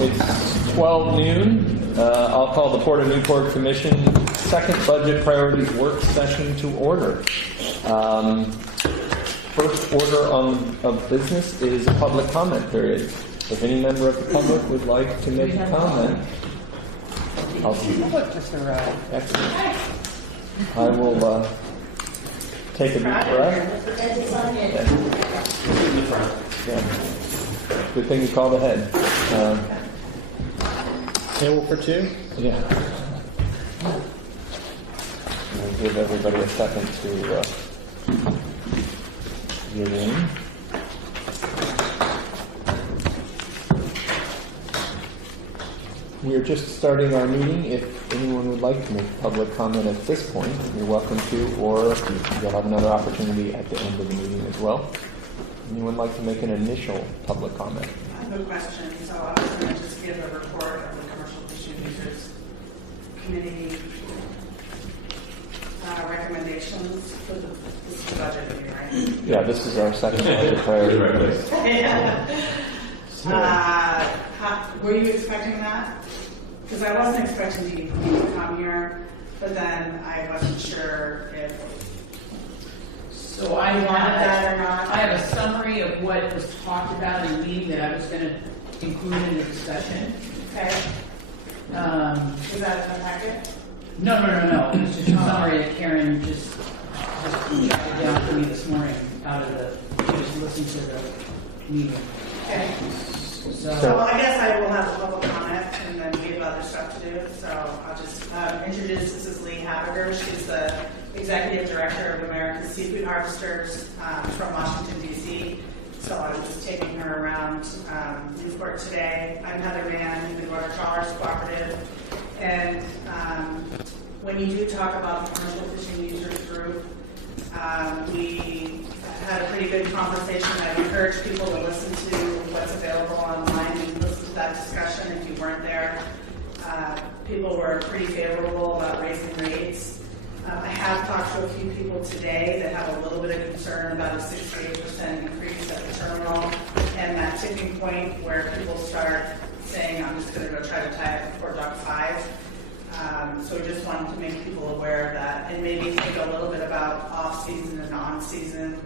It's 12 noon. I'll call the Port of Newport Commission second budget priorities work session to order. First order of business is a public comment period. If any member of the public would like to make a comment, I'll see. Excellent. I will take a deep breath. Yeah. Good thing you called ahead. Table for two? Yeah. We'll give everybody a second to get in. We are just starting our meeting. If anyone would like to make public comment at this point, you're welcome to, or you'll have another opportunity at the end of the meeting as well. Anyone like to make an initial public comment? I have a question, so I was going to just give a report of the Commercial Fishing Users Committee recommendations for the budget meeting, right? Yeah, this is our second budget priority. Were you expecting that? Because I wasn't expecting you to come here, but then I wasn't sure if so I wanted that or not. I have a summary of what was talked about in the meeting that I was going to include in the discussion. Okay. Is that in the packet? No. It was just a summary that Karen just jotted down for me this morning out of the, just listen to the meeting. Okay. So I guess I will have a public comment and then we have other stuff to do. So I'll just introduce, this is Lee Habiger. She's the Executive Director of America's Seafood Harvesters from Washington, D.C. So I was just taking her around Newport today. I'm Heather Mann, Midwater Trawlers Cooperative. And when you do talk about the Commercial Fishing Users Group, we had a pretty good conversation. I encourage people to listen to what's available online and listen to that discussion if you weren't there. People were pretty favorable about raising rates. I have talked to a few people today that have a little bit of concern about a 68% increase at the terminal and that tipping point where people start saying, I'm just going to go try to tie up before Dock 5. So we just wanted to make people aware of that and maybe think a little bit about off-season and on-season.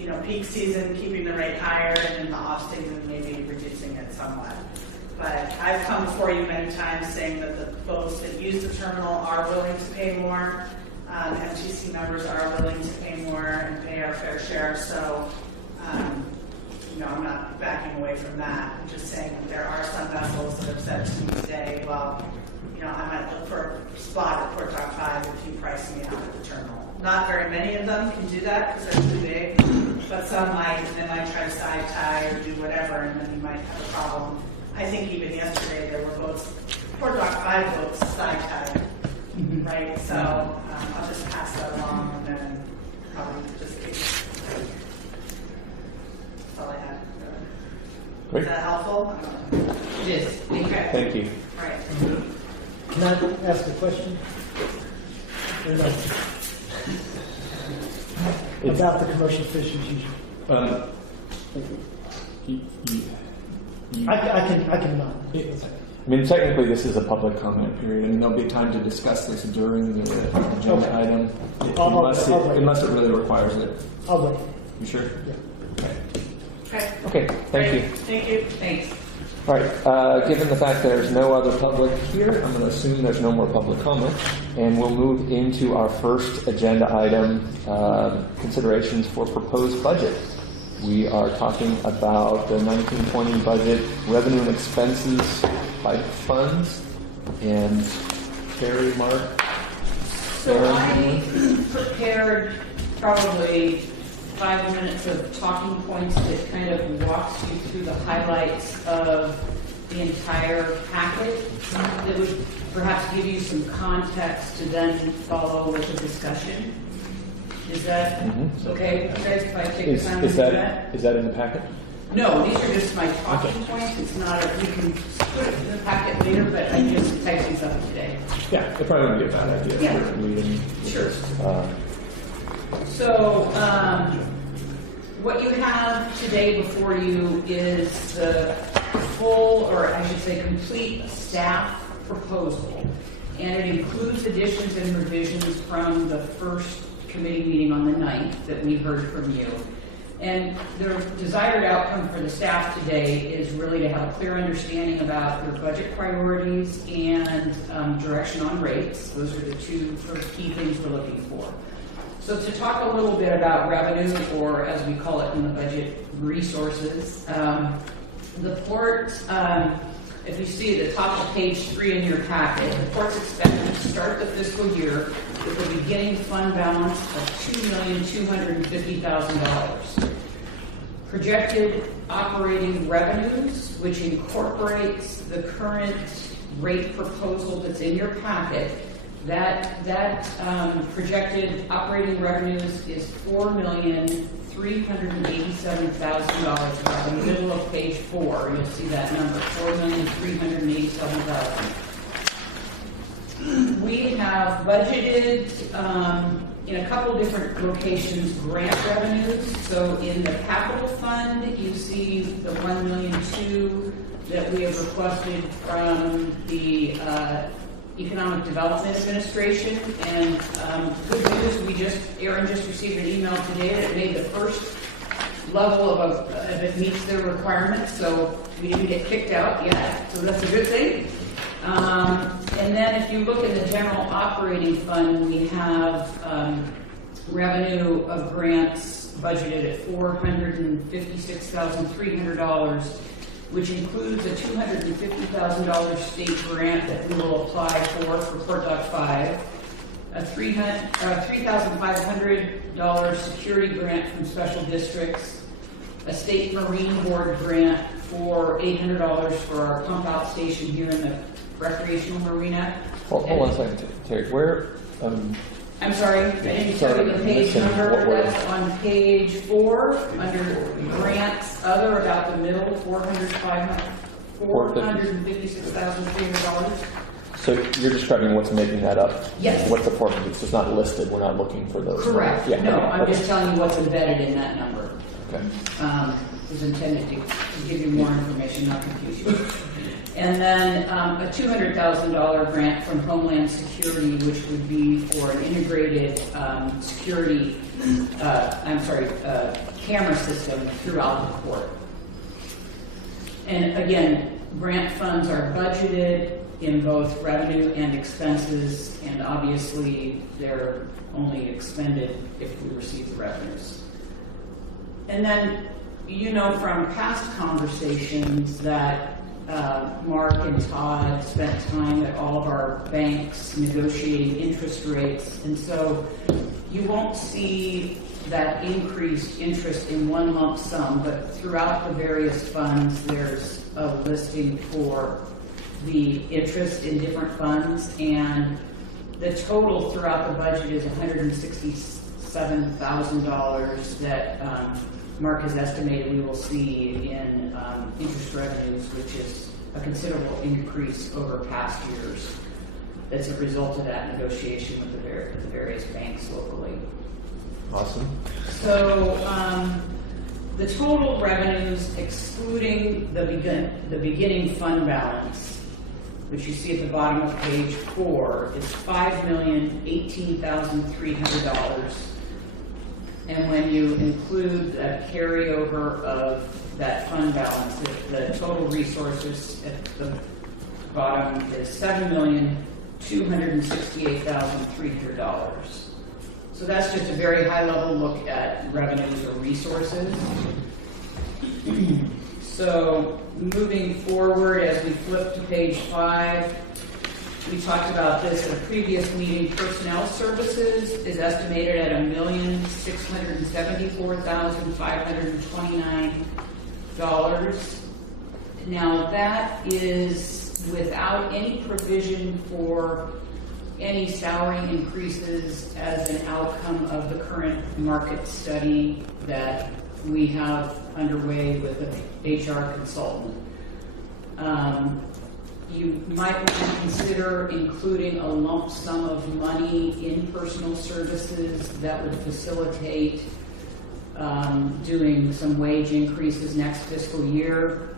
You know, peak season, keeping the rate higher, and in the off-season, maybe reducing it somewhat. But I've come before you many times saying that the folks that use the terminal are willing to pay more. MTC members are willing to pay more and pay our fair share. So, you know, I'm not backing away from that. I'm just saying that there are some vessels that have said to me today, well, you know, I might look for a spot at Port Dock 5 if you price me out at the terminal. Not very many of them can do that because they're too big, but some might, and they might try to side tie or do whatever, and then you might have a problem. I think even yesterday there were boats, Port Dock 5 boats side tied, right? So I'll just pass that along and then probably just keep. That's all I had. Great. Is that helpful? it is. Okay. Thank you. Right. Can I ask a question? Or no? About the commercial fishing user. I can not. I mean, technically, this is a public comment period, and there'll be time to discuss this during the agenda item, unless it really requires it. I'll wait. You sure? Yeah. Okay. Thank you. Thank you. Thanks. All right. Given the fact there's no other public here, I'm going to assume there's no more public comment, and we'll move into our first agenda item: considerations for proposed budget. We are talking about the 1920 budget, revenue and expenses by funds, and Terry, Mark. So I prepared probably 5 minutes of talking points that kind of walks you through the highlights of the entire packet that would perhaps give you some context to then follow with the discussion. Is that okay? You guys, if I take the time to do that? Is that in the packet? No, these are just my talking points. It's not a, you can put it in the packet later, but I just typed these up today. Yeah, it probably wouldn't be a bad idea. Yeah. For reading. Sure. So, what you have today before you is the full or or I should say complete staff proposal. And it includes additions and revisions from the first committee meeting on the 9th that we heard from you. And the desired outcome for the staff today is really to have a clear understanding about your budget priorities and direction on rates. Those are the two sort of key things we're looking for. So to talk a little bit about revenue, or as we call it in the budget, resources, the port, if you see at the top of page 3 in your packet, the port's expected to start the fiscal year with a beginning fund balance of $2,250,000. Projected operating revenues, which incorporates the current rate proposal that's in your packet, that projected operating revenues is $4,387,000. About in the middle of page 4, you'll see that number, $4,387,000. We have budgeted in a couple different locations grant revenues. So in the capital fund, you see the $1.2 million that we have requested from the Economic Development Administration. And good news, Aaron just received an email today that it made the first level of it meets their requirements, so we didn't get kicked out yet, so that's a good thing. And then if you look at the general operating fund, we have revenue of grants budgeted at $456,300, which includes a $250,000 state grant that we will apply for Port Doc 5, a $3,500 security grant from special districts, a state Marine Board grant for $800 for our pump out station here in the recreational marina. Hold on a second, Terry. Where? I'm sorry, I didn't tell you the page number. That's on page 4 under grants other, about the middle, $456,300. So you're describing what's making that up? Yes. What's the portion? It's just not listed. We're not looking for those. Correct. Yeah. No, I'm just telling you what's embedded in that number. Okay. Is intended to give you more information, not confuse you. And then a $200,000 grant from Homeland Security, which would be for an integrated camera system throughout the port. And again, grant funds are budgeted in both revenue and expenses, and obviously they're only expended if we receive the revenues. And then, you know from past conversations that Mark and Todd spent time at all of our banks negotiating interest rates, and so you won't see that increased interest in one lump sum, but throughout the various funds there's a listing for the interest in different funds, and the total throughout the budget is $167,000 that Mark has estimated we will see in interest revenues, which is a considerable increase over past years. That's a result of that negotiation with the various banks locally. Awesome. So the total revenues, excluding the beginning fund balance, which you see at the bottom of page 4, is $5,018,300. And when you include the carryover of that fund balance, the total resources at the bottom is $7,268,300. So that's just a very high-level look at revenues or resources. So moving forward, as we flip to page 5, we talked about this at a previous meeting. Personnel services is estimated at $1,674,529. Now that is without any provision for any salary increases as an outcome of the current market study that we have underway with an HR consultant. You might want to consider including a lump sum of money in personal services that would facilitate doing some wage increases next fiscal year.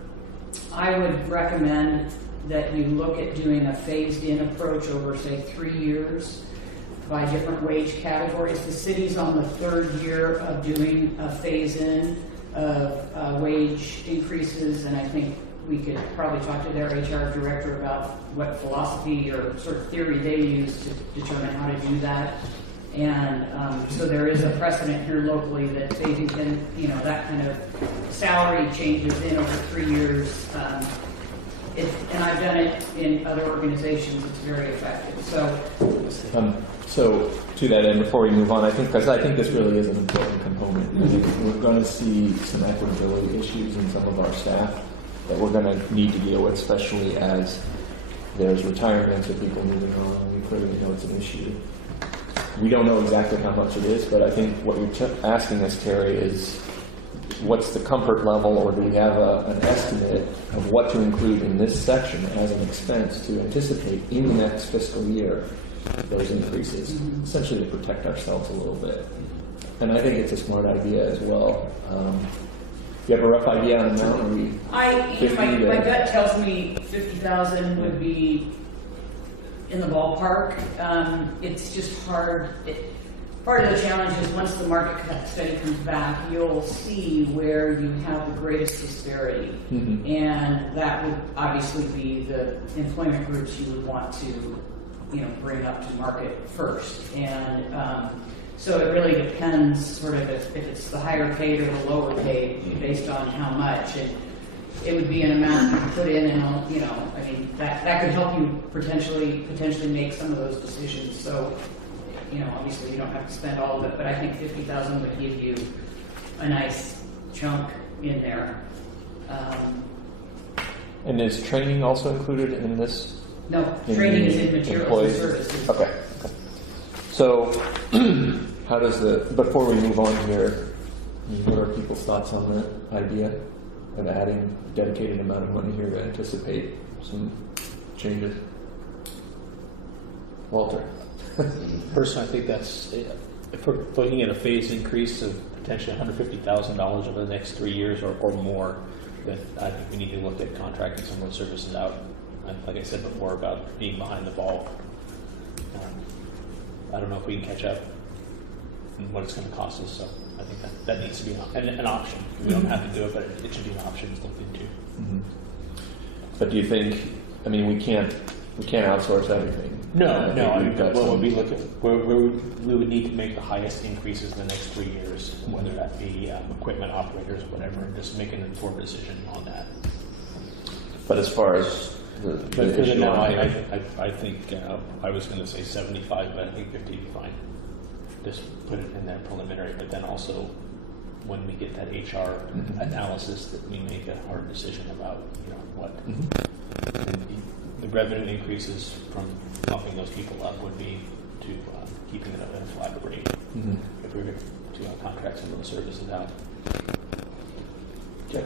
I would recommend that you look at doing a phased-in approach over, say, 3 years by different wage categories. The city's on the 3rd year of doing a phase-in of wage increases, and I think we could probably talk to their HR director about what philosophy or sort of theory they use to determine how to do that. And so there is a precedent here locally that phasing can, that kind of salary changes in over 3 years. And I've done it in other organizations. It's very effective. So to that end, before we move on, I think this really is an important component. I think we're going to see some equitability issues in some of our staff that we're going to need to deal with, especially as there's retirements of people moving on. We clearly know it's an issue. We don't know exactly how much it is, but I think what you're asking us, Terry, is what's the comfort level, or do we have an estimate of what to include in this section as an expense to anticipate in the next fiscal year those increases, essentially to protect ourselves a little bit. And I think it's a smart idea as well. Do you have a rough idea on the amount? My gut tells me 50,000 would be in the ballpark. It's just hard. Part of the challenge is once the market study comes back, you'll see where you have the greatest disparity. And that would obviously be the employment groups you would want to bring up to market first. And so it really depends sort of if it's the higher paid or the lower paid based on how much. And it would be an amount you could put in, and that could help you potentially make some of those decisions. So, obviously you don't have to spend all of it, but I think 50,000 would give you a nice chunk in there. And is training also included in this? No, training is in materials and services. Okay. So, how does before we move on here, what are people's thoughts on the idea of adding a dedicated amount of money here to anticipate some changes? Walter? Personally, I think that's, if we're looking at a phase increase of potentially $150,000 over the next 3 years or more, then I think we need to look at contracting some of those services out. And like I said before about being behind the ball, I don't know if we can catch up and what it's going to cost us. So I think that needs to be an option. We don't have to do it, but it should be an option to look into. But do you think? I mean, we can't outsource everything. No. We would need to make the highest increases in the next 3 years, whether that be equipment operators, whatever, and just make an informed decision on that. But as far as But for the now, I think I was going to say 75, but I think 50 would be fine. Just put it in there preliminary, but then also when we get that HR analysis, that we make a hard decision about what the revenue increases from bumping those people up would be to keeping it at a flat rate if we were to contract some of those services out. Yeah.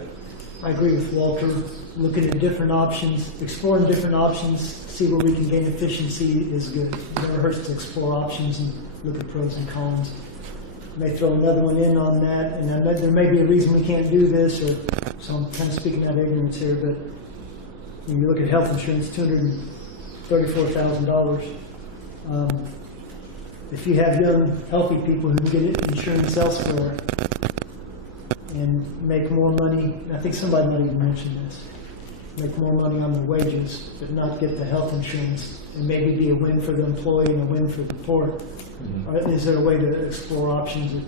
I agree with Walter. Looking at different options, exploring different options, see where we can gain efficiency is good. It never hurts to explore options and look at pros and cons. May throw another one in on that, and I know there may be a reason we can't do this, so I'm kind of speaking out of ignorance here, but when you look at health insurance, $234,000. If you have young, healthy people who can get insurance elsewhere and make more money, I think somebody might even mention this, make more money on the wages, but not get the health insurance, and maybe be a win for the employee and a win for the port. Or is there a way to explore options?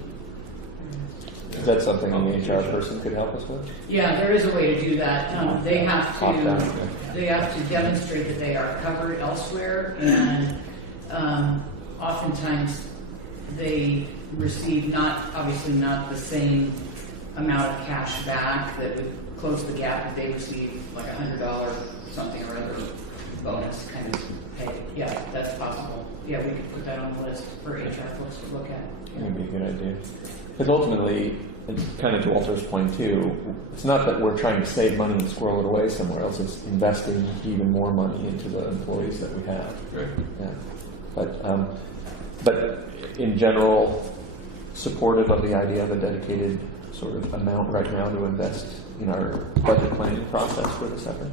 Is that something an HR person could help us with? Yeah, there is a way to do that. They have to demonstrate that they are covered elsewhere, and oftentimes they receive obviously not the same amount of cash back that would close the gap if they receive like $100 something or other bonus kind of pay. Yeah, that's possible. Yeah, we could put that on the list for HR folks to look at. Yeah. That'd be a good idea. Because ultimately, it's kind of to Walter's point too, it's not that we're trying to save money and squirrel it away somewhere else, it's investing even more money into the employees that we have. Right. Yeah. But in general, supportive of the idea of a dedicated sort of amount right now to invest in our budget planning process for this effort?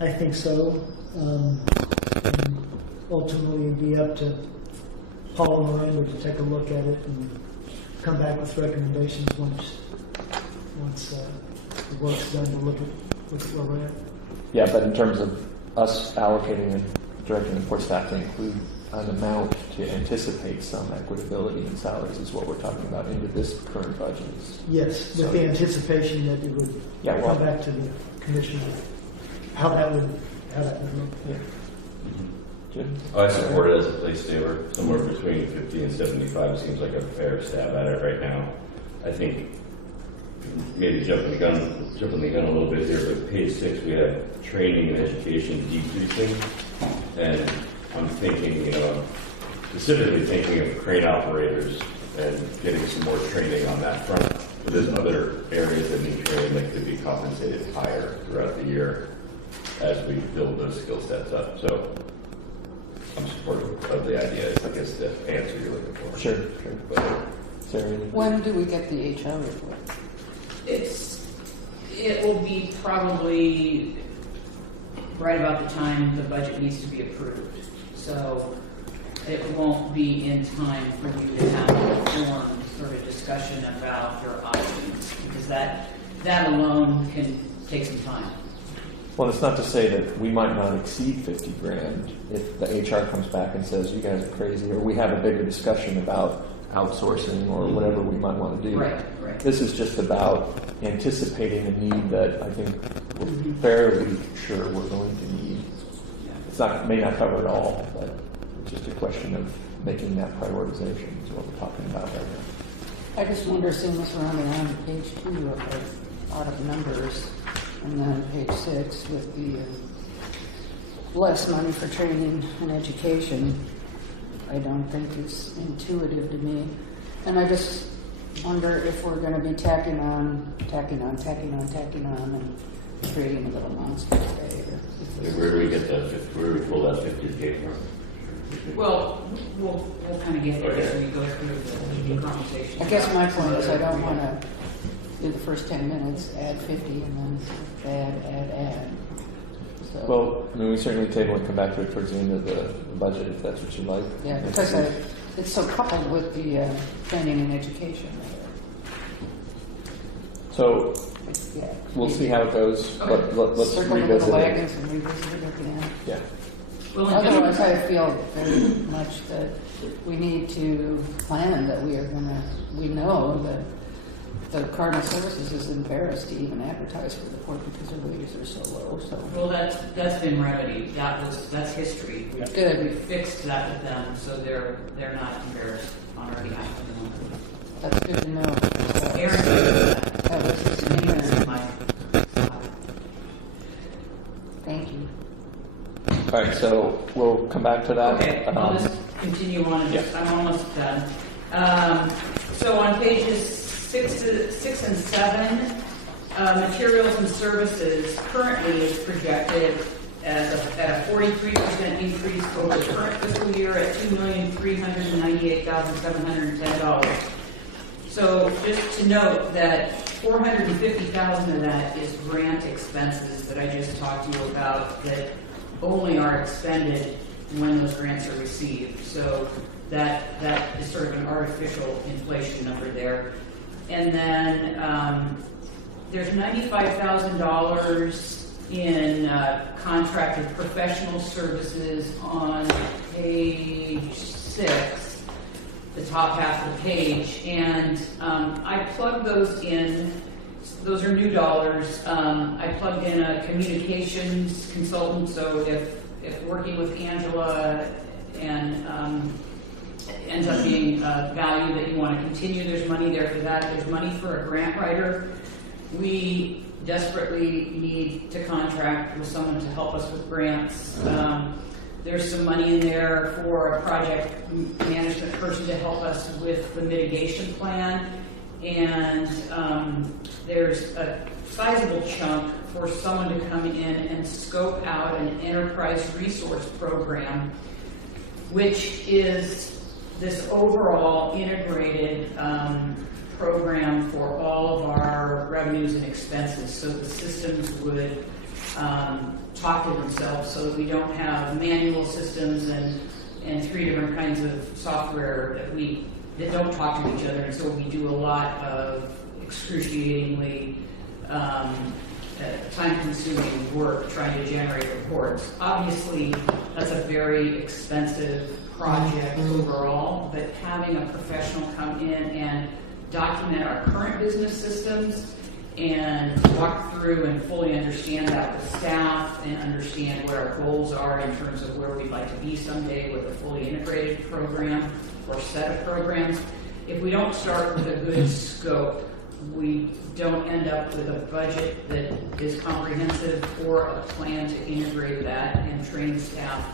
I think so. And ultimately, it'd be up to Paul and Miranda to take a look at it and come back with recommendations once the work's done to look at where we're at. Yeah, but in terms of us allocating and directing the support staff to include an amount to anticipate some equitability in salaries is what we're talking about into this current budget. Yes, with the anticipation that it would Yeah, well- come back to the commission, how that would look. Yeah. Jim? I support it as a place saver. Somewhere between 50 and 75 seems like a fair stab at it right now. I think maybe jumping the gun a little bit here, but page 6 we have training and education decreasing, and I'm thinking, specifically thinking of crane operators and getting some more training on that front. But there's other areas that need training that could be compensated higher throughout the year as we build those skill sets up. So I'm supportive of the idea, I guess, the answer you're looking for. Sure. But, Sarah? When do we get the HR report? It will be probably right about the time the budget needs to be approved. So it won't be in time for you to have a formed sort of discussion about your options, because that alone can take some time. Well, it's not to say that we might not exceed 50 grand if the HR comes back and says, you guys are crazy, or we have a bigger discussion about outsourcing or whatever we might want to do. Right. This is just about anticipating a need that I think we're fairly sure we're going to need. It may not cover it all, but it's just a question of making that prioritization is what we're talking about right now. I just wonder, seeing this running on page 2 of the lot of numbers, and then page 6 with the less money for training and education, I don't think is intuitive to me. And I just wonder if we're going to be tacking on, and creating a little monster today. where do we get that? Where do we pull that 50K from? Well, we'll kind of get there as we go through the conversation. I guess my point is I don't want to do the first 10 minutes, add 50, and then add. So, Well, I mean, we certainly table and come back to it towards the end of the budget if that's what you like. yeah, because it's so coupled with the training and education. So Yeah. we'll see how it goes. Let's Circle the revisit little it. wagons and revisit it again. Yeah. Well, in Otherwise, I feel very much that we need to plan that we know that the Cardinal Services is embarrassed to even advertise for the port because their wages are so low, so. Well, that's been remedied. That's history. Good. We fixed that with them, so they're not embarrassed on our behalf. That's good to know. Aaron did that. That was his name. Aaron's my. Thank you. All right, so we'll come back to that. Okay, I'll just continue on. I'm almost done. So on pages 6 and 7, materials and services currently is projected at a 43% increase over the current fiscal year at $2,398,710. So just to note that $450,000 of that is grant expenses that I just talked to you about that only are expended when those grants are received. So that is sort of an artificial inflation number there. And then there's $95,000 in contracted professional services on page 6, the top half of the page. And I plugged those in. Those are new dollars. I plugged in a communications consultant, so if working with Angela and ends up being a value that you want to continue, there's money there for that. There's money for a grant writer. We desperately need to contract with someone to help us with grants. There's some money in there for a project management person to help us with the mitigation plan. And there's a sizable chunk for someone to come in and scope out an enterprise resource program, which is this overall integrated program for all of our revenues and expenses, so the systems would talk to themselves, so that we don't have manual systems and 3 different kinds of software that don't talk to each other, and so we do a lot of excruciatingly time-consuming work trying to generate reports. Obviously, that's a very expensive project overall, but having a professional come in and document our current business systems and walk through and fully understand that with staff and understand what our goals are in terms of where we'd like to be someday with a fully integrated program or set of programs. If we don't start with a good scope, we don't end up with a budget that is comprehensive or a plan to integrate that and train staff.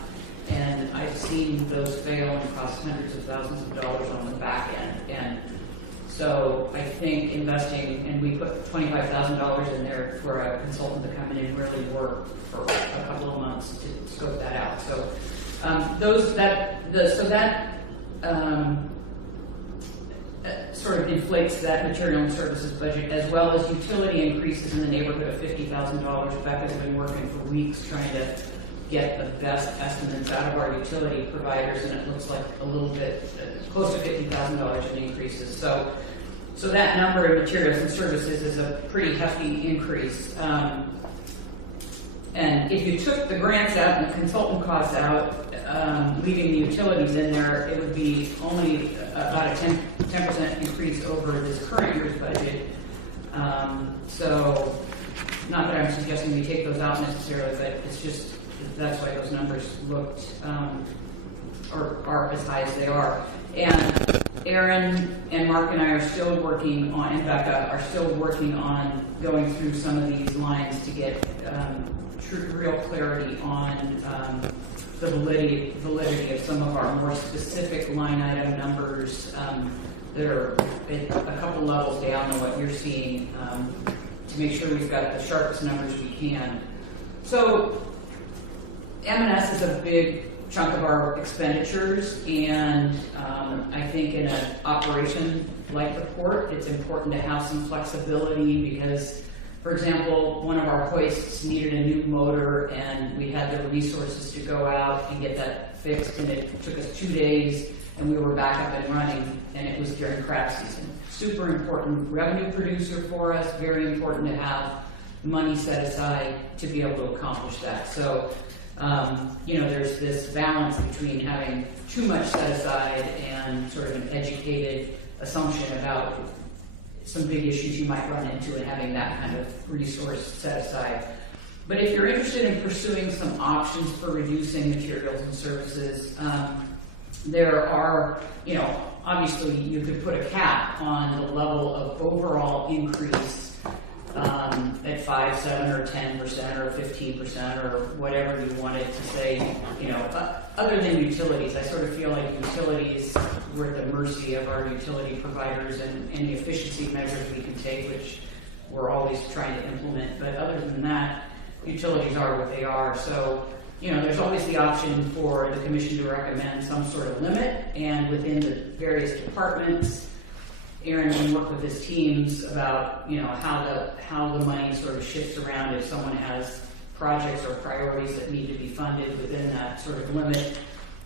And I've seen those fail and cost hundreds of thousands of dollars on the back end. And so I think investing, and we put $25,000 in there for a consultant to come in and really work for a couple of months to scope that out. So sort of inflates that material and services budget, as well as utility increases in the neighborhood of $50,000. Becca's been working for weeks trying to get the best estimates out of our utility providers, and it looks like a little bit close to $50,000 in increases. So that number in materials and services is a pretty hefty increase. And if you took the grants out and the consultant costs out, leaving the utilities in there, it would be only about a 10% increase over this current year's budget. So, not that I'm suggesting we take those out necessarily, but it's just, that's why those numbers looked, or are as high as they are. And Aaron and Mark and I are still working on, and Becca are still working on going through some of these lines to get real clarity on the validity of some of our more specific line item numbers that are a couple levels down than what you're seeing, to make sure we've got the sharpest numbers we can. So M&S is a big chunk of our expenditures, and I think in an operation like the port, it's important to have some flexibility because, for example, one of our hoists needed a new motor, and we had the resources to go out and get that fixed, and it took us 2 days, and we were back up and running, and it was during crab season. Super important revenue producer for us, very important to have money set aside to be able to accomplish that. So, there's this balance between having too much set aside and sort of an educated assumption about some big issues you might run into and having that kind of resource set aside. But if you're interested in pursuing some options for reducing materials and services, there are, obviously you could put a cap on the level of overall increase at 5, 7, or 10%, or 15%, or whatever you wanted to say, other than utilities. I sort of feel like utilities, we're at the mercy of our utility providers and any efficiency measures we can take, which we're always trying to implement. But other than that, utilities are what they are. So, there's always the option for the commission to recommend some sort of limit, and within the various departments, Aaron can work with his teams about, how the money sort of shifts around if someone has projects or priorities that need to be funded within that sort of limit.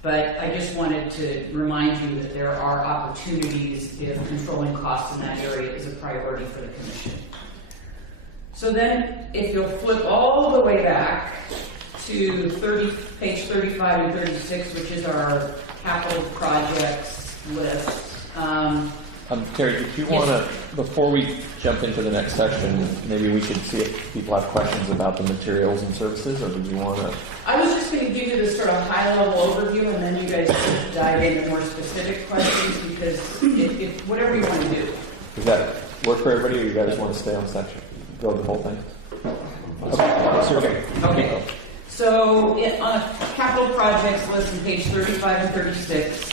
But I just wanted to remind you that there are opportunities if controlling costs in that area is a priority for the commission. So then, if you'll flip all the way back to page 35 and 36, which is our capital projects list. Terry, if you want to, before we jump into the next section, maybe we could see if people have questions about the materials and services, or do you want to? I was just going to give you this sort of high-level overview, and then you guys can dive into more specific questions, because if whatever you want to do. Does that work for everybody, or you guys want to stay on section? Go the whole thing? Okay. So on a capital projects list on page 35 and 36,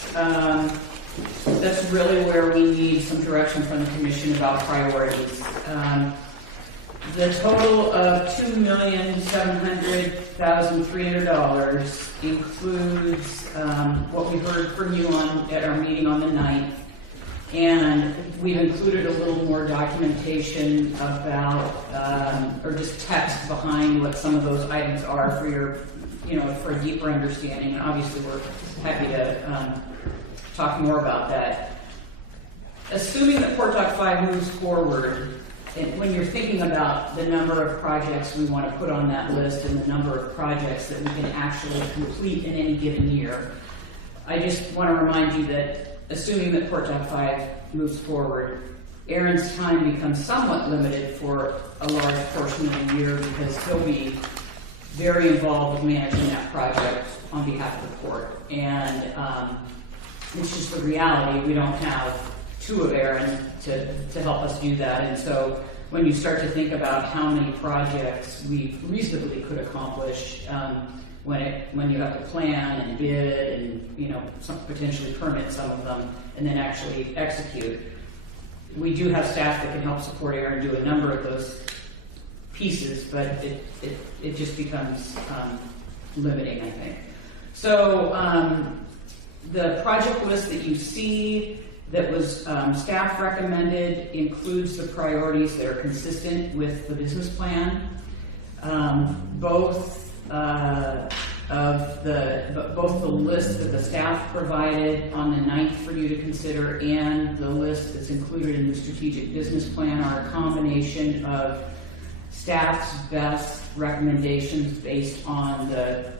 that's really where we need some direction from the commission about priorities. The total of $2,700,300 includes what we heard from you at our meeting on the 9th, And we've included a little more documentation about, or just text behind what some of those items are for your, for a deeper understanding. And obviously, we're happy to talk more about that. Assuming that Port Doc 5 moves forward, and when you're thinking about the number of projects we want to put on that list and the number of projects that we can actually complete in any given year, I just want to remind you that assuming that Port Doc 5 moves forward, Aaron's time becomes somewhat limited for a large portion of the year because he'll be very involved with managing that project on behalf of the port. And it's just the reality. We don't have two of Aaron to help us do that. And so when you start to think about how many projects we reasonably could accomplish, when you have to plan and bid and potentially permit some of them and then actually execute, we do have staff that can help support Aaron do a number of those pieces, but it just becomes limiting, I think. So the project list that you see that was staff recommended includes the priorities that are consistent with the business plan. Both the list that the staff provided on the 9th for you to consider and the list that's included in the strategic business plan are a combination of staff's best recommendations based on the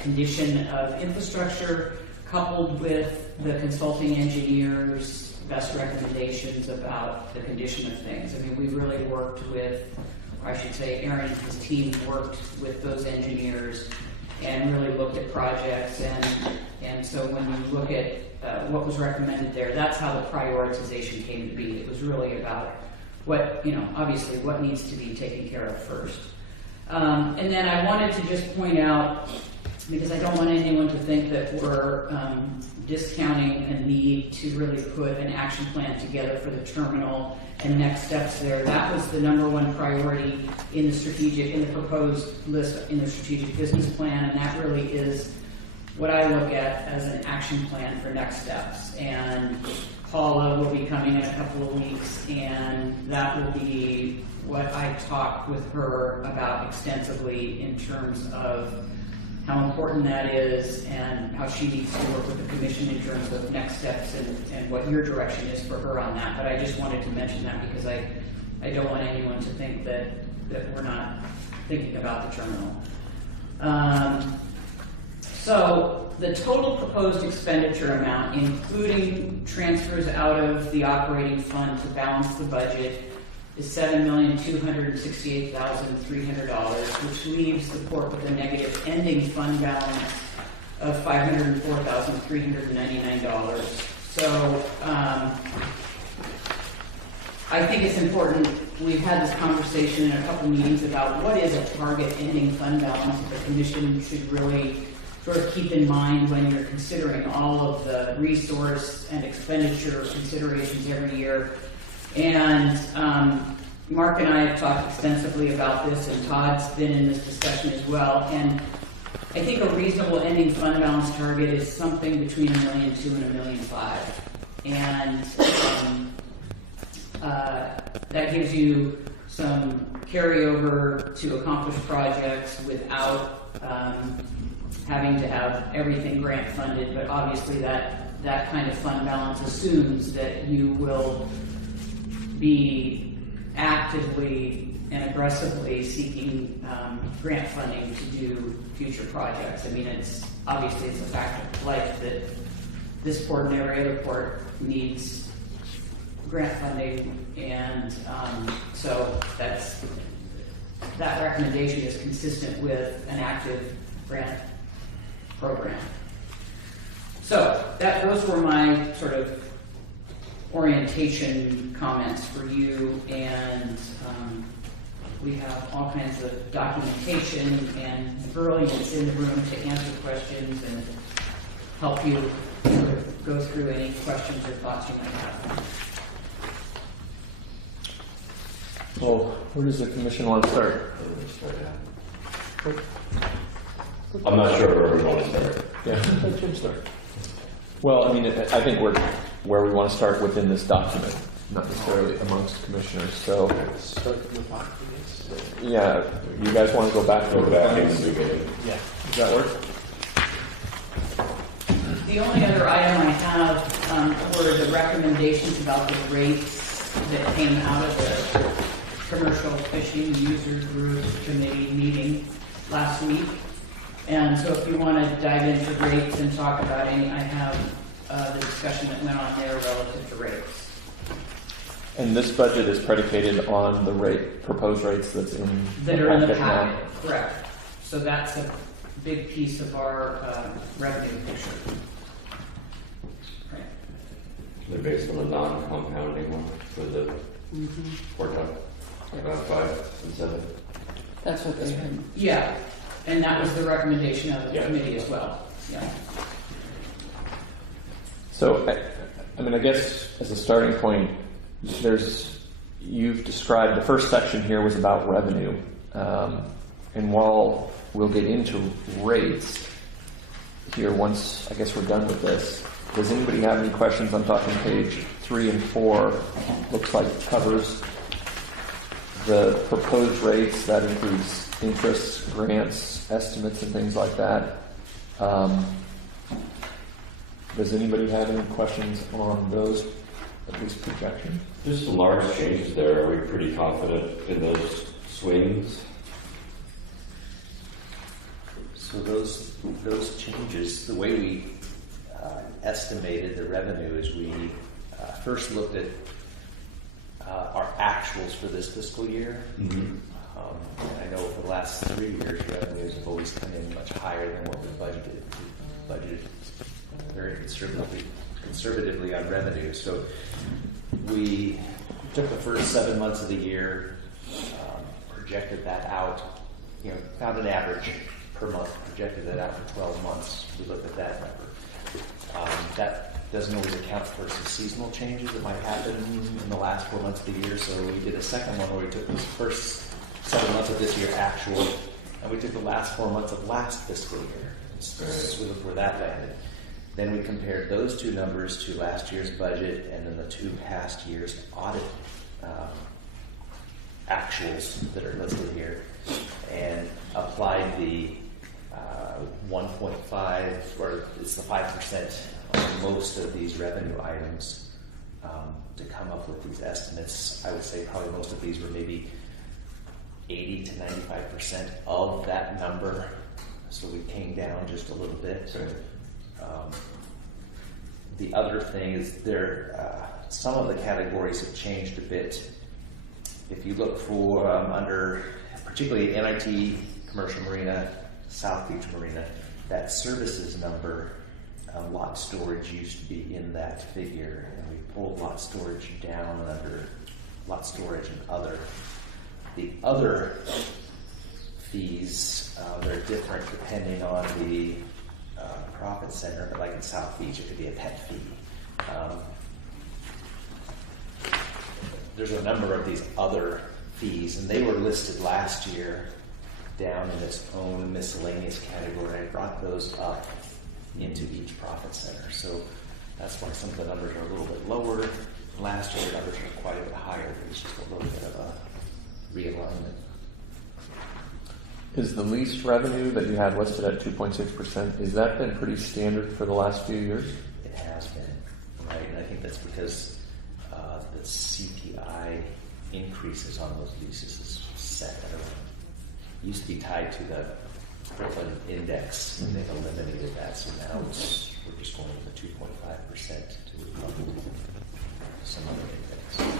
condition of infrastructure, coupled with the consulting engineer's best recommendations about the condition of things. I mean, we really worked with, or I should say, Aaron and his team worked with those engineers and really looked at projects. And so when you look at what was recommended there, that's how the prioritization came to be. It was really about what, obviously what needs to be taken care of first. And then I wanted to just point out, because I don't want anyone to think that we're discounting a need to really put an action plan together for the terminal and next steps there. That was the number one priority in the proposed list in the strategic business plan, and that really is what I look at as an action plan for next steps. And Paula will be coming in a couple of weeks, and that will be what I talk with her about extensively in terms of how important that is and how she needs to work with the commission in terms of next steps and what your direction is for her on that. But I just wanted to mention that because I don't want anyone to think that we're not thinking about the terminal. So the total proposed expenditure amount, including transfers out of the operating fund to balance the budget, is $7,268,300, which leaves the port with a negative ending fund balance of $504,399. So I think it's important. We've had this conversation in a couple meetings about what is a target ending fund balance that the commission should really sort of keep in mind when you're considering all of the resource and expenditure considerations every year. And Mark and I have talked extensively about this, and Todd's been in this discussion as well. And I think a reasonable ending fund balance target is something between $1.2 million and $1.5 million. And that gives you some carryover to accomplish projects without having to have everything grant funded. But obviously that kind of fund balance assumes that you will be actively and aggressively seeking grant funding to do future projects. I mean, it's a fact of life that this port and every other port needs grant funding, and so that recommendation is consistent with an active grant program. So those were my sort of orientation comments for you, and we have all kinds of documentation and brilliance in the room to answer questions and help you sort of go through any questions or thoughts you might have. Well, where does the commission want to start? I'm not sure where we want to start. Yeah, let Jim start. Well, I mean, I think we're where we want to start within this document, not necessarily amongst commissioners. So, Start from the top, I guess. yeah, you guys want to go back Go over back in that? the beginning. Yeah. Does that work? The only other item I have were the recommendations about the rates that came out of the commercial fishing users group committee meeting last week. And so if you want to dive into rates and talk about any, I have the discussion that went on there relative to rates. And this budget is predicated on the proposed rates that's in That are in the now. packet, correct. So that's a big piece of our revenue picture. Right. They're based on a non-compounding one for the quartile, about 5 and 7. That's what they had. Yeah, and that was the recommendation of the Yeah. committee as well. Yeah. So, I mean, I guess as a starting point, you've described, the first section here was about revenue. And while we'll get into rates here once, I guess we're done with this, does anybody have any questions? I'm talking page 3 and 4, looks like it covers the proposed rates. That includes interest, grants, estimates, and things like that. Does anybody have any questions on those, at least projections? There's some large changes there. Are we pretty confident in those swings? So those changes, the way we estimated the revenue is we first looked at our actuals for this fiscal year. Mm-hmm. And I know for the last 3 years, revenues have always come in much higher than what we budgeted. We budgeted very conservatively on revenue. So we took the first 7 months of the year, projected that out, found an average per month, projected that out for 12 months. We looked at that number. That doesn't always account for some seasonal changes that might happen in the last 4 months of the year. So we did a second one where we took this first 7 months of this year actual, and we took the last 4 months of last fiscal year. So we looked where that landed. Then we compared those two numbers to last year's budget and then the 2 past years' audit actuals that are listed here, and applied the 1.5, or it's the 5% on most of these revenue items to come up with these estimates. I would say probably most of these were maybe 80 to 95% of that number, so we came down just a little bit. The other thing is some of the categories have changed a bit. If you look for under particularly NIT, Commercial Marina, South Beach Marina, that services number, lot storage used to be in that figure, and we pulled lot storage down under lot storage and other. The other fees, they're different depending on the profit center, but like in South Beach, it could be a pet fee. There's a number of these other fees, and they were listed last year down in its own miscellaneous category. I brought those up into each profit center. So that's why some of the numbers are a little bit lower. Last year, the numbers are quite a bit higher. There's just a little bit of a realignment. Is the lease revenue that you had listed at 2.6%, has that been pretty standard for the last few years? It has been, right? And I think that's because the CPI increases on those leases is set at around, used to be tied to the Brooklyn index, and they've eliminated that. So now we're just going with the 2.5% to some other index.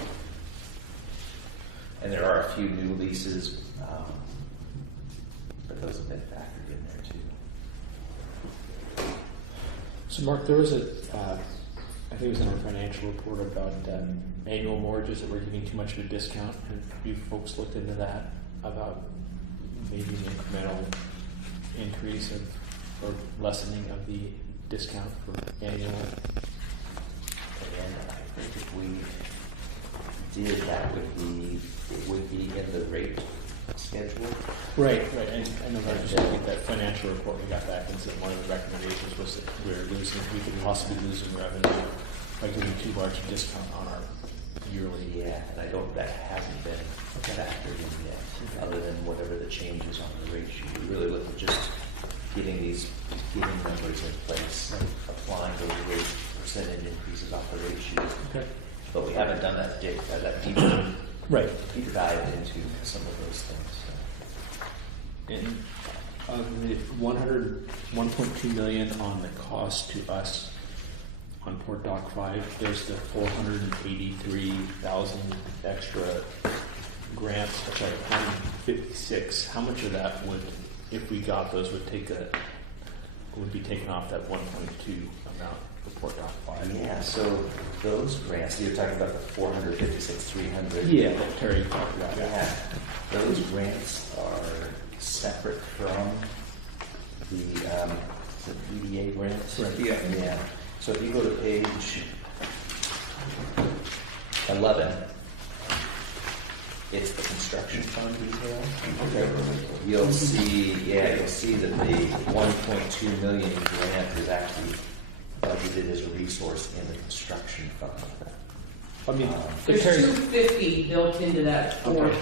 And there are a few new leases, but those have been factored in there too. So Mark, there was I think it was in our financial report about annual mortgages that were giving too much of a discount. Have you folks looked into that, about maybe an incremental increase or lessening of the discount for annual? And I think if we did, it would be in the rate schedule. Right. And I know I just looked at that financial report we got back and said one of the recommendations was that we could possibly lose some revenue by giving too large a discount on our yearly. Yeah, and that hasn't been factored in yet, other than whatever the changes on the rate sheet. We really look at just getting these given numbers in place, applying those rate percentage increases off the rate sheet. Okay. But we haven't done that deeper Right. dive into some of those things. And the 1.2 million on the cost to us on Port Dock 5, there's the 483,000 extra grants, which I 156. How much of that would, if we got those, would be taken off that 1.2 amount for Port Dock 5? Yeah, so those grants, you're talking about the 456, 300. Yeah, that Terry talked about. Yeah, those grants are separate from the EDA grants. Right. Yeah. So if you go to page 11, it's the construction fund detail. Okay. You'll see that the 1.2 million grant is actually budgeted as a resource in the construction fund. I mean, There's Terry, 250 built into that Okay.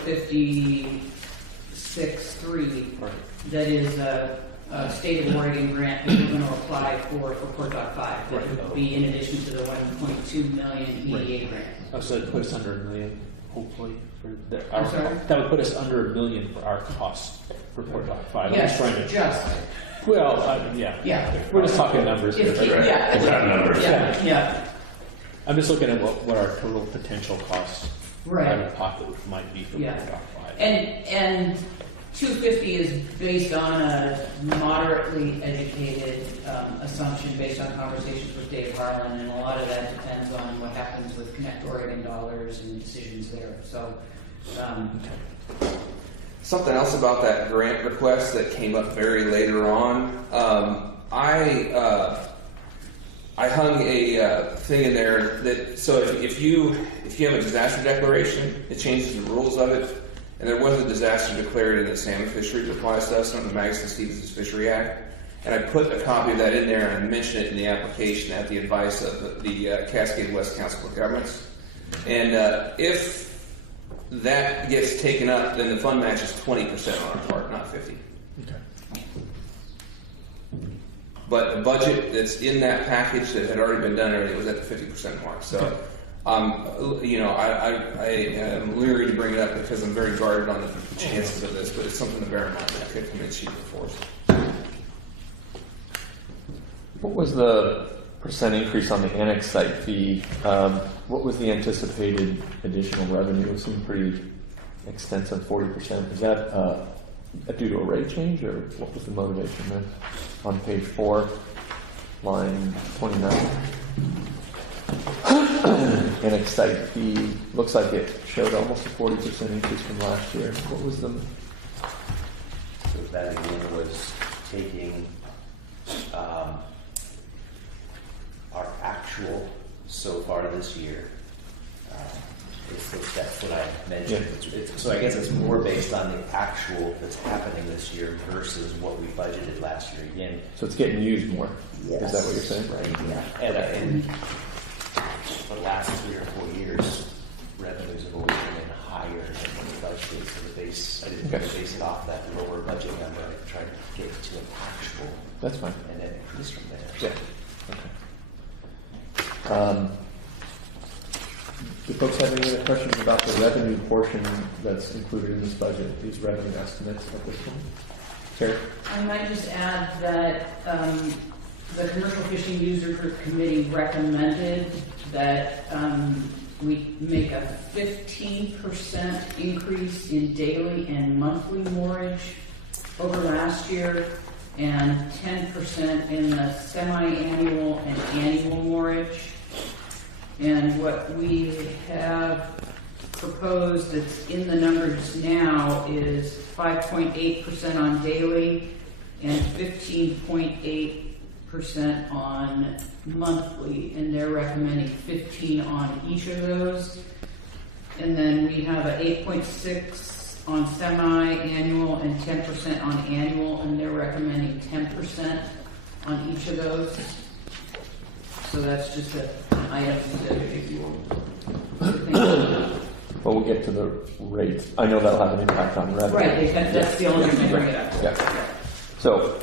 456.3 right. that is a state of Oregon grant that we're going to apply for Port Dock 5. That would be in addition to the 1.2 million EDA grant. Oh, so it'd put us under $1 million, hopefully. I'm sorry? That would put us under $1 million for our costs for Port Dock 5. I'm Yes, just trying to. just. Well, yeah. Yeah. We're just talking numbers here. If- right? yeah. Exact numbers. Yeah. I'm just looking at what our total potential costs Right. out of pocket might be for Yeah. Port Dock 5. And 250 is based on a moderately educated assumption based on conversations with Dave Harlan, and a lot of that depends on what happens with Connect Oregon dollars and decisions there. So, Something else about that grant request that came up very later on. I hung a thing in there that so if you have a disaster declaration, it changes the rules of it. And there was a disaster declared in the salmon fishery that applies to us under the Magnuson-Stevens Fishery Act. And I put a copy of that in there and I mentioned it in the application at the advice of the Cascade West Council of Governments. And if that gets taken up, then the fund match is 20% on our part, not 50. Okay. But the budget that's in that package that had already been done, it was at the 50% mark. So, I am leery to bring it up because I'm very guarded on the chances of this, but it's something to bear in mind. That could come in cheaper for us. What was the percent increase on the annex site fee? What was the anticipated additional revenue? It seemed pretty extensive, 40%. Is that due to a rate change, or what was the motivation there? On page 4, line 29. Annex site fee looks like it showed almost a 40% increase from last year. What was the? So that again was taking our actual so far this year. That's what I mentioned. So I guess it's more based on the actual that's happening this year versus what we budgeted last year. Again, So it's getting used more. yes. Is that what you're saying? Right. Yeah. And for the last 3 or 4 years, revenues have always been higher than what we budgeted. So the base, I didn't base it off that lower budget number. I tried to get it to an actual, That's fine. and then increase from there. Yeah. Okay. Do folks have any other questions about the revenue portion that's included in this budget, these revenue estimates at this point? Terry? I might just add that the Commercial Fishing User Group Committee recommended that we make a 15% increase in daily and monthly moorage over last year, and 10% in the semi-annual and annual moorage. And what we have proposed that's in the numbers now is 5.8% on daily and 15.8% on monthly, and they're recommending 15 on each of those. And then we have a 8.6 on semi-annual and 10% on annual, and they're recommending 10% on each of those. So that's just a items that If you want. Well, we'll get to the rates. I know that'll have an impact on revenue. Right, that's the only reason I bring it up. Yeah. So,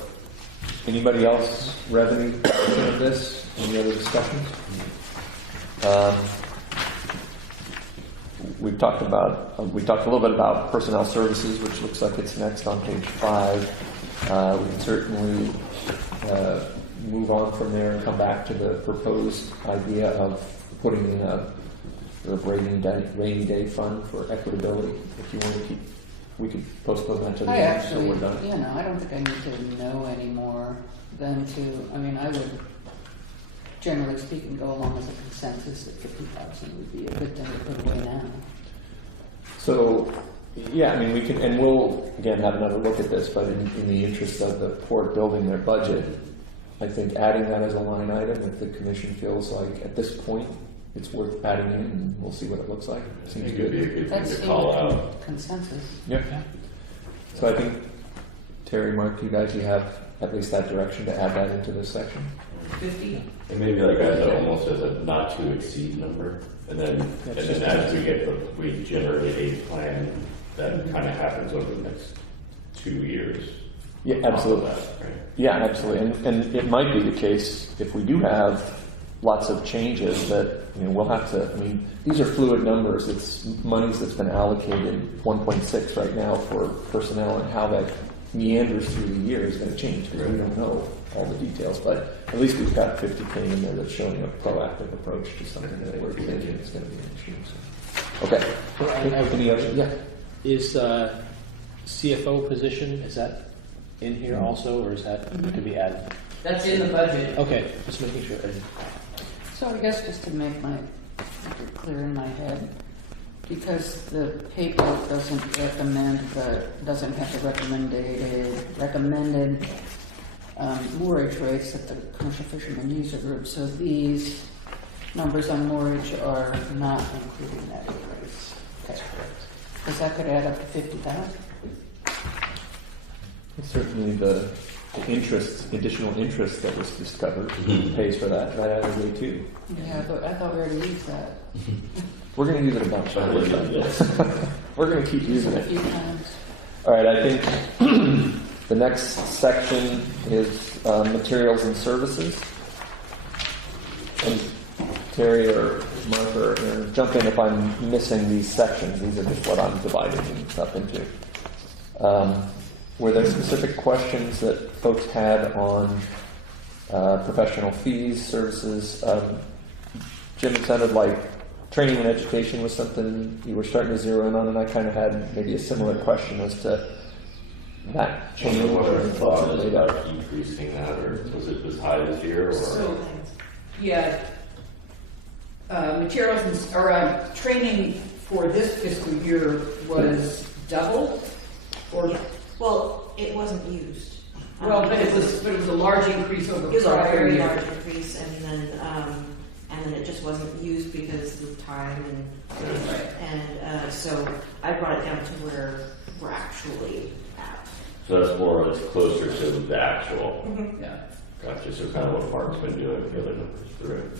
anybody else revenue portion of this? Any other discussions? We talked a little bit about personnel services, which looks like it's next on page 5. We can certainly move on from there and come back to the proposed idea of putting in a sort of rainy day fund for equitability. If you want to keep, we could postpone that to the I end, so actually, we're done. I don't think I need to know any more than I would, generally speaking, go along with a consensus that 50,000 would be a good thing to put away now. So, yeah, we can, and we'll, again, have another look at this, but in the interest of the port building their budget, I think adding that as a line item, if the commission feels like at this point it's worth adding in, and we'll see what it looks like. I Seems think it'd be a good. good That's thing to call out. consensus. Yep. So I think, Terry, Mark, you have at least that direction to add that into this section. 50? And maybe like as almost as a not to exceed number, and then as we generate a plan that kind of happens over the next 2 years. Yeah, absolutely. That, right? Yeah, absolutely. And it might be the case if we do have lots of changes that, we'll have to, these are fluid numbers. It's monies that's been allocated, 1.6 right now for personnel, and how that meanders through the year is going to change because we don't know all the details. But at least we've got 50K in there that's showing a proactive approach to something that we're thinking is going to be an issue. So. Okay. Any other? Yeah. Is CFO position, is that in here also, or is that to be added? That's in the budget. Okay, just making sure. So I guess just to make it clear in my head, because the paper doesn't have the recommended moorage rates that the commercial fishermen user group. So these numbers on moorage are not including that increase. That's correct. Because that could add up to 50,000. Certainly the additional interest that was discovered pays for that right out of the way too. Yeah, but I thought we already used that We're going to use it a bunch. We're going to keep using a it. few times. All right, I think the next section is materials and services. And Terry or Mark or jump in if I'm missing these sections. These are just what I'm dividing stuff into. Were there specific questions that folks had on professional fees, services? Jim, it sounded like training and education was something you were starting to zero in on, and I kind of had maybe a similar question as to that change. What are the thoughts about increasing that, or was it as high this year? Or? So, yeah, materials or training for this fiscal year was double, or Well, it wasn't used. but it was a large increase over It was a prior very year. large increase, and then it just wasn't used because of time so I brought it down to where we're actually at. So that's more, it's closer to the actual. Yeah. Gotcha. So kind of what Mark's been doing with the other numbers through it.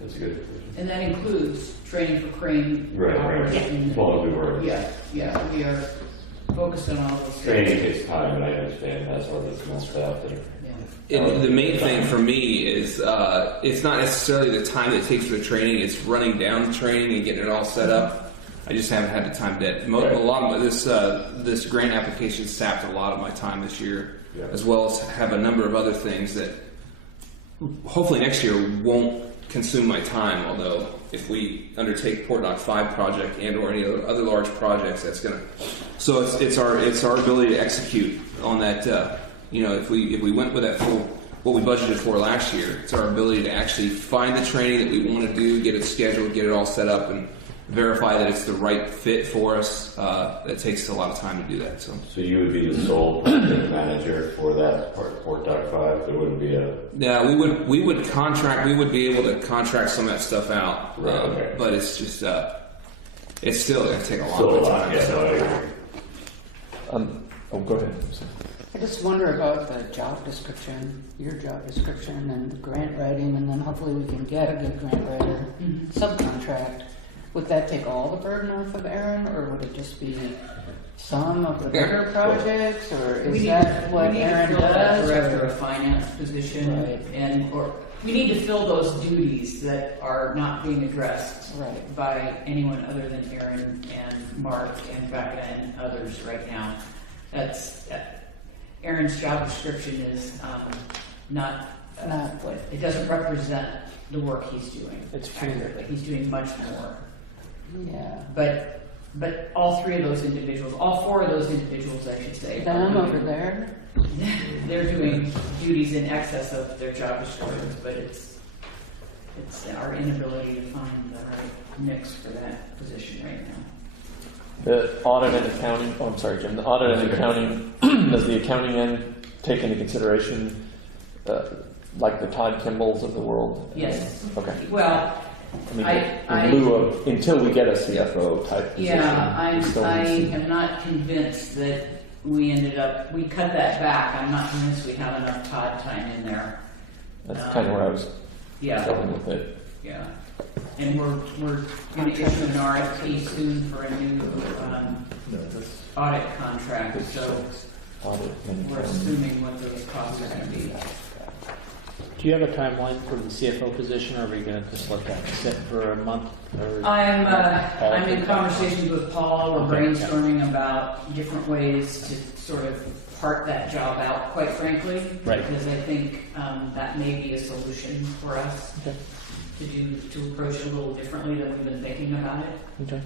That's good. And that includes training for crane Right. operation. As long as we were. Yeah, we are focused on all those Training things. takes time, and I understand that's why there's small staff that are. And the main thing for me is it's not necessarily the time that it takes for the training; it's running down the training and getting it all set up. I just haven't had the time to. A lot of this grant application sapped a lot of my time this year, as well as have a number of other things that hopefully next year won't consume my time. Although if we undertake Port Dock 5 project and or any other large projects, that's gonna. So it's our ability to execute on that. If we went with that full what we budgeted for last year, it's our ability to actually find the training that we want to do, get it scheduled, get it all set up, and verify that it's the right fit for us. That takes a lot of time to do that. So So you would be the sole project manager for that Port Dock 5. There wouldn't be a. yeah, we would contract. We would be able to contract some of that stuff out. Right, okay. But it's just it's still going to take a Still a long lot. time. Yeah, So. no, I agree. Go ahead. I just wonder about the job description, your job description, and the grant writing, and then hopefully we can get a good grant writer subcontract. Would that take all the burden off of Aaron, or would it just be some of the bigger projects, or is that what Aaron We need to fill that does? director or- of finance position, Right. or we need to fill those duties that are not being addressed Right. by anyone other than Aaron and Mark and Becca and others right now. That's, Aaron's job description is not, Not what, it doesn't represent the work he's doing. It's true. accurately. He's doing much more. yeah. But all three of those individuals, all four of those individuals, I should say, are Them doing- over there? they're doing duties in excess of their job descriptions, but it's our inability to find the right mix for that position right now. The audit and accounting, oh, I'm sorry, Jim, the audit and accounting, does the accounting end take into consideration, like the Todd Kimballs of the world? Yes. Okay. Well, I mean, I- in lieu of, until we get a CFO type position. yeah, we still I need some- am not convinced that we cut that back. I'm not convinced we have enough Todd time in there. That's kind of where I was Yeah. going with it. Yeah, and we're going to issue an RFP soon for a new audit contract, so Audit and we're accounting. assuming what those costs are going to be. Do you have a timeline for the CFO position, or are we going to just let that sit for a month? Or I'm in conversations with Paul. We're Okay. brainstorming about different ways to sort of part that job out, quite frankly. Right. Because I think that may be a solution for us Okay. to approach it a little differently than we've been thinking about it. Okay.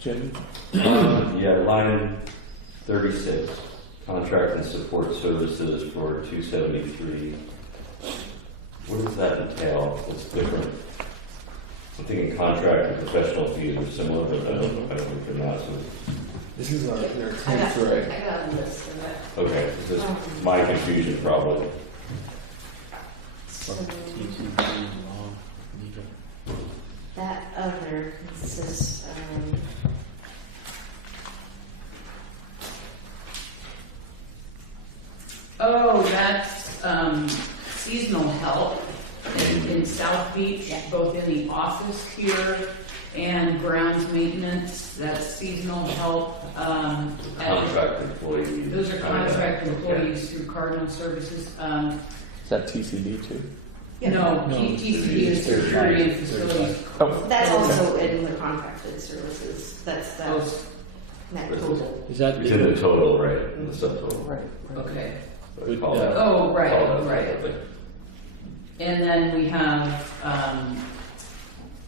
Jim? Yeah, line 36, contract and support services for 273. What does that entail? What's different? I'm thinking contract and professional fees are similar, but I don't think they're not. So, This is our, I got a list of it. okay, this is my confusion probably. So that other consists, Oh, that's seasonal help in South Beach, both in the office here and grounds maintenance. That's seasonal help. And Contract employees. those are contract employees through Cardinal Services. Is that TCD too? No, TCD is security and facilities. Oh, that's also in the contracted services. That's Those- that total. Is that It's in the total, right? In the subtotal. Right. Okay. But call that- Oh, right, call that right. separately. And then we have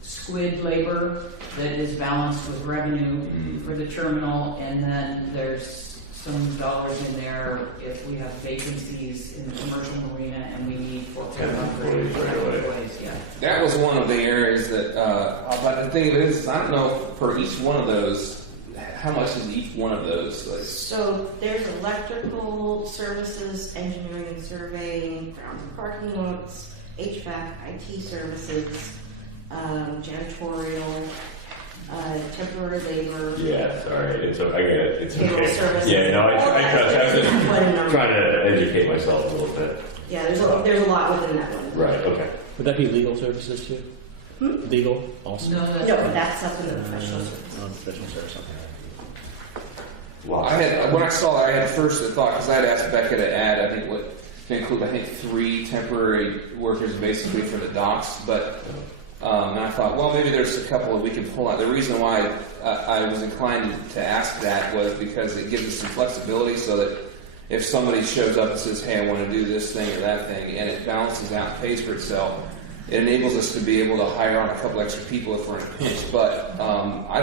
squid labor that is balanced with revenue for the terminal, and then there's some dollars in there if we have vacancies in the commercial marina and we need Employees right away. employees, yeah. That was one of the areas that, but the thing of it is, I don't know for each one of those, how much is each one of those? Like, So there's electrical services, engineering and surveying, grounds and parking lots, HVAC, IT services, janitorial, temporary labor. Yeah, sorry. It's I get it. It's Payroll okay. services. Yeah, no, I All trust that it. is one number. Trying to educate myself a little bit. Yeah, there's a lot within that one. Right. Okay. Would that be legal services too? Legal also? No, No, that's up in the professional services. Non-professional service, okay. I had when I saw that, I had first the thought because I had asked Becca to add, I think to include 3 temporary workers basically for the docks, but and I thought, well, maybe there's a couple that we can pull out. The reason why I was inclined to ask that was because it gives us some flexibility, so that if somebody shows up and says, "Hey, I want to do this thing or that thing," and it balances out, and pays for itself, it enables us to be able to hire on a couple extra people if we're in a pinch. But I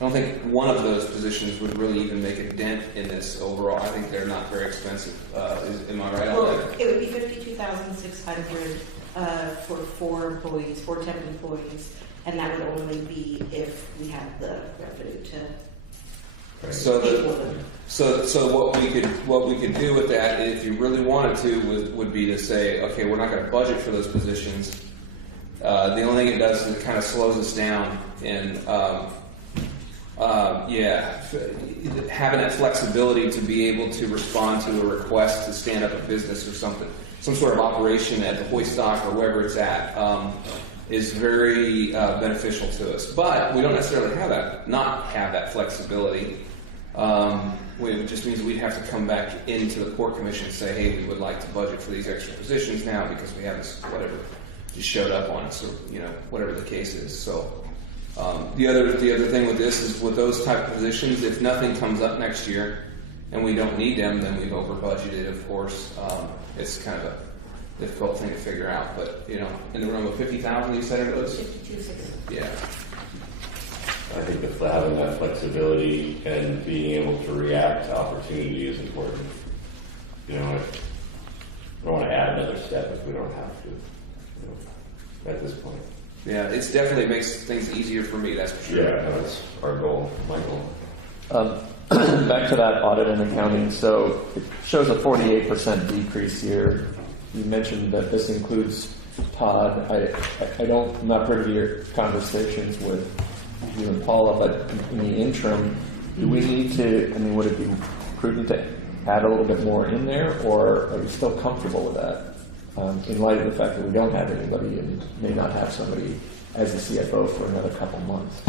don't think one of those positions would really even make a dent in this overall. I think they're not very expensive. Am I right on Well, that? it would be 52,600 for 4 employees, 4 temp employees, and that would only be if we had the revenue to So, pay the, for them. so what we could do with that, if you really wanted to, would be to say, okay, we're not going to budget for those positions. The only thing it does is it kind of slows us down, and having that flexibility to be able to respond to a request to stand up a business or something, some sort of operation at the hoist dock or wherever it's at, is very beneficial to us. But we don't necessarily not have that flexibility. It just means we'd have to come back into the port commission and say, hey, we would like to budget for these extra positions now because we have this whatever just showed up on us, or whatever the case is. So the other thing with this is with those type of positions, if nothing comes up next year and we don't need them, then we've over budgeted. Of course, it's kind of a difficult thing to figure out. But in the realm of 50,000, you said it was. 52,600. Yeah. I think that having that flexibility and being able to react to opportunity is important. I don't want to add another step if we don't have to, at this point. Yeah, it definitely makes things easier for me, that's for sure. Yeah, that's our goal, my goal. Back to that audit and accounting. So it shows a 48% decrease here. You mentioned that this includes Todd. I'm not privy to your conversations with you and Paula, but in the interim, do we need to, would it be prudent to add a little bit more in there, or are you still comfortable with that? In light of the fact that we don't have anybody and may not have somebody as the CFO for another couple months.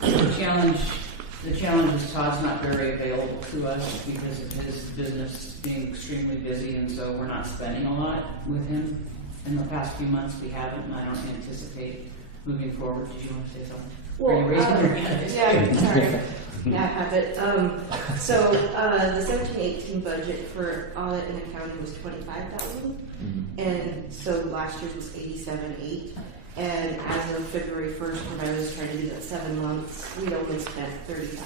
The challenge is Todd's not very available to us because of his business being extremely busy, and so we're not spending a lot with him. In the past few months, we haven't, and I don't anticipate moving forward. Did you want to say something? Are you raising your hand? Yeah, sorry. Yeah, I have it. So the 17-18 budget for audit and accounting was $25,000, and so last year's was $87,800. And as of February 1st, when I was trying to do that 7 months, we only spent $30,000.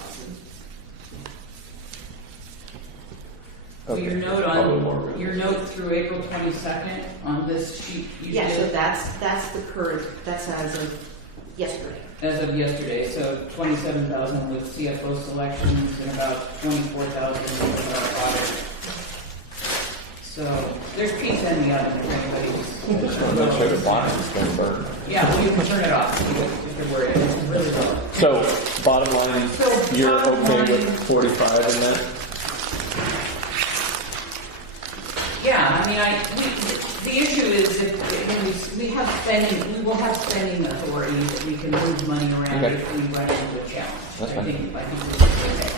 So your note through April 22nd on this sheet you Yeah, did? so that's the current. That's as of yesterday. As of yesterday, so 27,000 with CFO selections and about 24,000 with our audit. So there's pizza in the oven if anybody's. I'm not sure the bottom's been burned. Yeah, well, you can turn it off if you're worried. It's really low. So, bottom line, So, you're bottom okay line- with 45 in that? Yeah, the issue is if we have spending, we will have spending authority that we can move money around Okay. if we run into a challenge. That's I fine. think we'll be okay.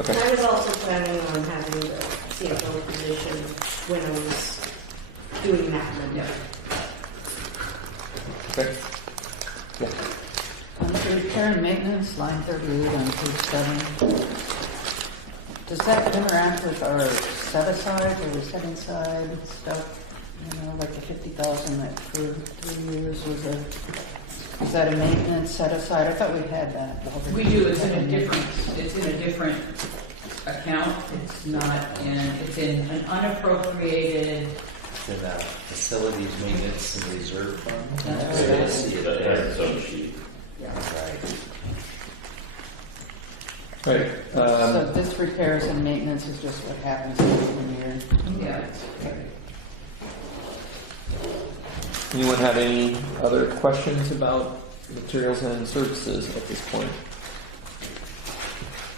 Okay. And I was also planning on having the CFO position when I was doing that. Yeah. Okay. Yeah. Under repair and maintenance, line 38 on page 7. Does that interact with our set aside or set aside stuff? Like the 50,000 that for 3 years is that a maintenance set aside? I thought we had that already. We do, it's in a different account. It's in an unappropriated, It's in facilities maintenance and reserve fund. That's So right. you'll see it That there. has its own sheet. Right. Right. So this repairs and maintenance is just what happens in 1 year. yeah. Anyone have any other questions about materials and services at this point?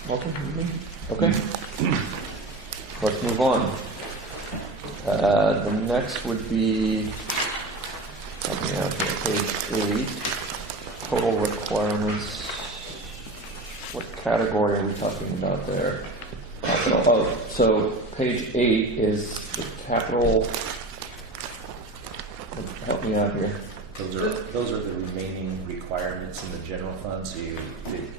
Welcome. Okay. Let's move on. The next would be, help me out here, page 8, total requirements. What category are we talking about there? Capital. Oh, so page 8 is the capital. Help me out here. Those are the remaining requirements in the general fund. So you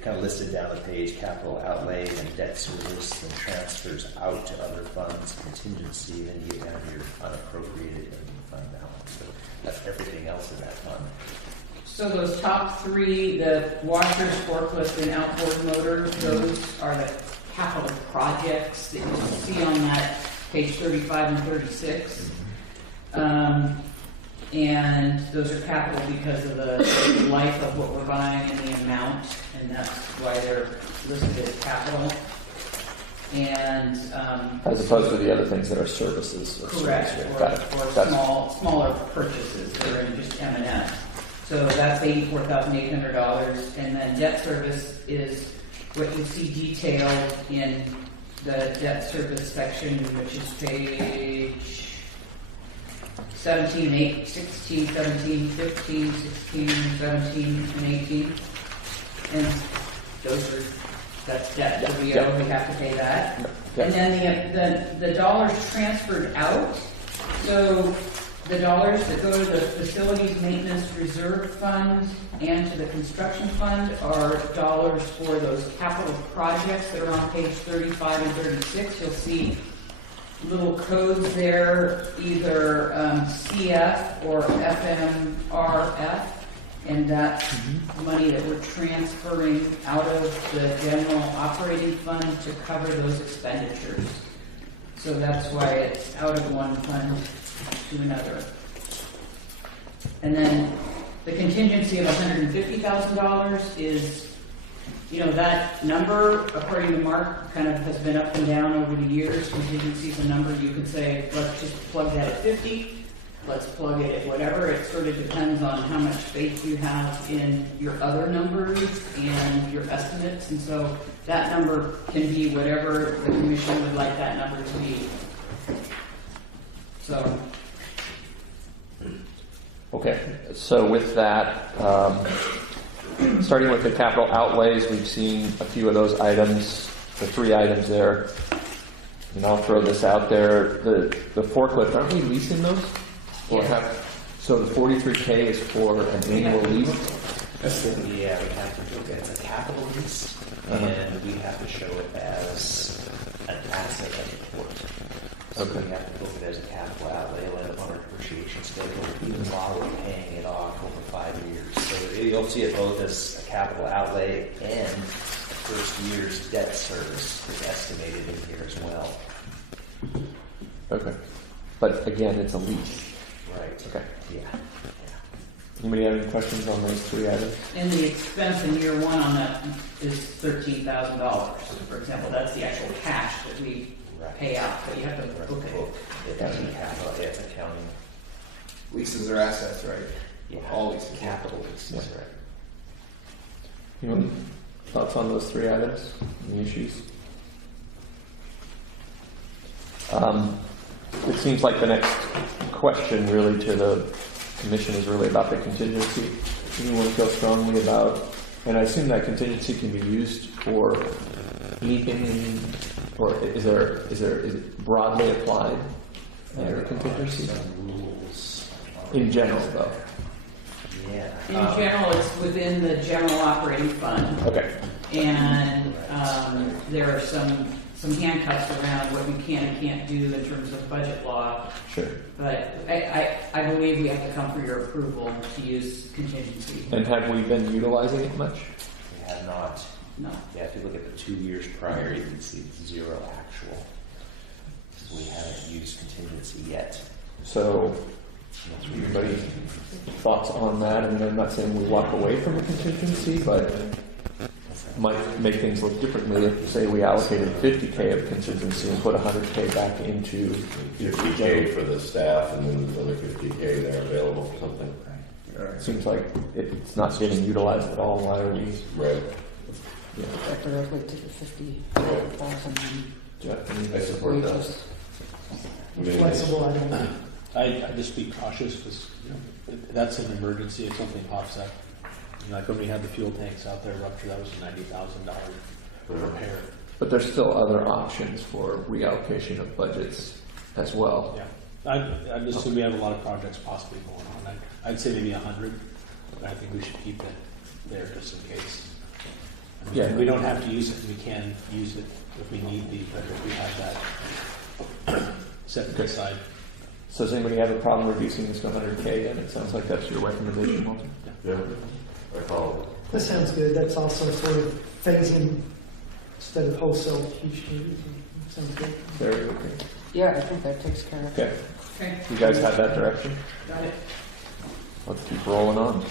kind of listed down the page: capital outlay and debt service, and transfers out to other funds, contingency. Then you have your unappropriated and fund balance. So that's everything else in that fund. So those top three, the washers, forklift, and outboard motor, those are the capital projects that you see on that page 35 and 36. And those are capital because of the life of what we're buying and the amount, and that's why they're listed as capital. And As opposed to the other things that are services. Or correct, services. or, Got it. or That's- smaller purchases that are in just M&S. So that's $84,800, and then debt service is what you see detailed in the debt service section, which is page 17, 8, 16, 17, 15, 16, 17, and 18. And those are, that's debt, so we have to pay that. Yeah. And then the dollars transferred out, so the dollars that go to the facilities maintenance reserve fund and to the construction fund are dollars for those capital projects that are on page 35 and 36. You'll see little codes there, either CF or FMRF, and that's money that we're transferring out of the general operating fund to cover those expenditures. So that's why it's out of one fund to another. And then the contingency of $150,000 is, that number, according to Mark, kind of has been up and down over the years. Contingency is a number you could say, let's just plug that at 50. Let's plug it at whatever. It sort of depends on how much faith you have in your other numbers and your estimates. And so that number can be whatever the commission would like that number to be. So. Okay, so with that, starting with the capital outlays, we've seen a few of those items, the 3 items there. And I'll throw this out there. The forklift, aren't we leasing those? Or so the $43K is for an annual lease? Yeah, we have to look at it's a capital lease, and we have to show it as an asset at the port. So we have to book it as a capital outlay, let it on our depreciation schedule, even while we're paying it off over 5 years. So you'll see it both as a capital outlay and the first year's debt service is estimated in here as well. Okay. But again, it's a lease. Right. Okay. Yeah. Anybody have any questions on those 3 items? And the expense in year 1 on that is $13,000, for example. That's the actual cash that we pay out, but you have to book it. It doesn't capital, it's accounting. Leases are assets, right? Yeah. All leases. Capital leases, right. Anyone? Thoughts on those 3 items? Any issues? It seems like the next question really to the commission is really about the contingency. Anyone feel strongly about, and I assume that contingency can be used for anything, or is it broadly applied under contingency? Some rules. In general, though. Yeah. In general, it's within the general operating fund. Okay. And there are some handcuffs around what you can and can't do in terms of budget law. Sure. But I believe we have to come for your approval to use contingency. And have we been utilizing it much? We have not. No. Yeah, if you look at the 2 years prior, you can see it's 0 actual. So we haven't used contingency yet. So, anybody thoughts on that? I mean, I'm not saying we walk away from a contingency, but might make things look differently if, say, we allocated $50K of contingency and put $100K back into 50K for the staff and then another 50K there available for something. Seems like it's not getting utilized at all. Why are we? Right. Yeah. Directly to the 50,000 Jeff, I support that. wages. Flexible, I don't. I'd just be cautious because that's an emergency if something pops up. Like when we had the fuel tanks out there rupture, that was a $90,000 repair. But there's still other options for reallocation of budgets as well. Yeah, I'd assume we have a lot of projects possibly going on. I'd say maybe 100, but I think we should keep it there just in case. I mean, Yeah. we don't have to use it. We can use it if we need the, but if we have that set aside. So does anybody have a problem reducing this to 100K? And it sounds like that's your recommendation, Walter. Yeah. I follow. That sounds good. That's also sort of phasing instead of wholesale huge changes. Sounds good. Very okay. Yeah, I think that takes care of it. Okay. Okay. You guys have that direction? Got it. Let's keep rolling on.